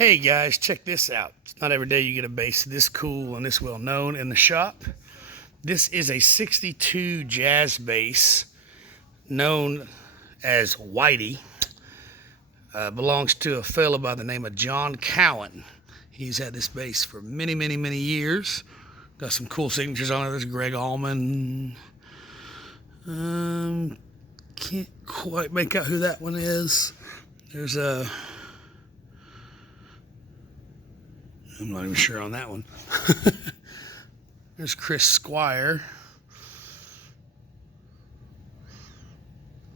Hey guys, check this out. It's not every day you get a bass this cool and this well known in the shop. This is a 62 Jazz bass known as Whitey. Belongs to a fella by the name of John Cowan. He's had this bass for many years. Got some cool signatures on it. There's Greg Allman. Can't quite make out who that one is. There's a... I'm not even sure on that one. There's Chris Squire.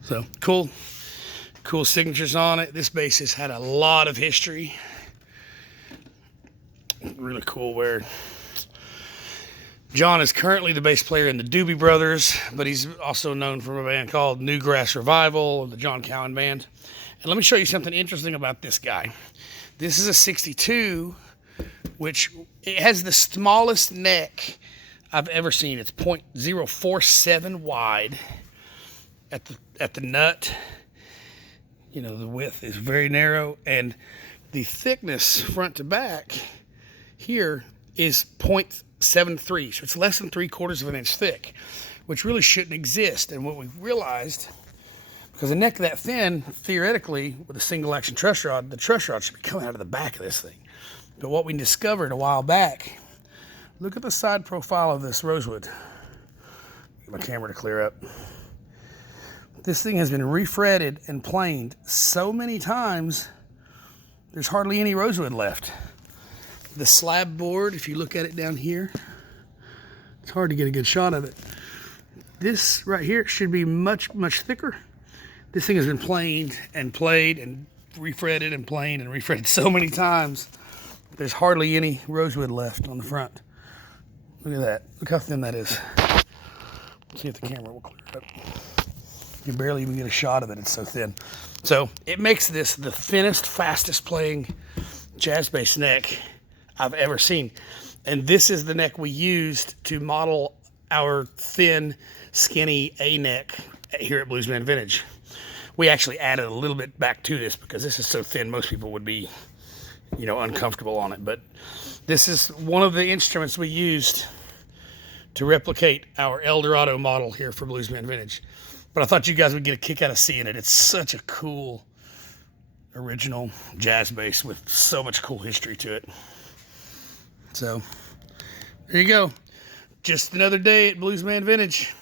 So cool signatures on it. This bass has had a lot of history. Really cool where John is currently the bass player in the Doobie Brothers, but he's also known from a band called Newgrass Revival, the John Cowan band. And let me show you something interesting about this guy. This is a 62, which it has the smallest neck I've ever seen. It's .047 wide at the nut. You know, the width is very narrow, and the thickness front to back here is .73, so it's less than 3/4 of an inch thick, which really shouldn't exist. And what we've realized, because a neck that thin, theoretically, with a single action truss rod, the truss rod should be coming out of the back of this thing. But what we discovered a while back, look at the side profile of this rosewood. Get my camera to clear up. This thing has been refretted and planed so many times, there's hardly any rosewood left. The slab board, if you look at it down here, it's hard to get a good shot of it. This right here should be much thicker. This thing has been planed and played and refretted and planed and refretted so many times. There's hardly any rosewood left on the front. Look at that. Look how thin that is. Let's see if the camera will clear it up. You can barely even get a shot of it. It's so thin. So it makes this the thinnest, fastest playing jazz bass neck I've ever seen. And this is the neck we used to model our thin, skinny A neck here at Bluesman Vintage. We actually added a little bit back to this because this is so thin most people would be, you know, uncomfortable on it. But this is one of the instruments we used to replicate our Eldorado model here for Bluesman Vintage. But I thought you guys would get a kick out of seeing it. It's such a cool original jazz bass with so much cool history to it. So there you go. Just another day at Bluesman Vintage.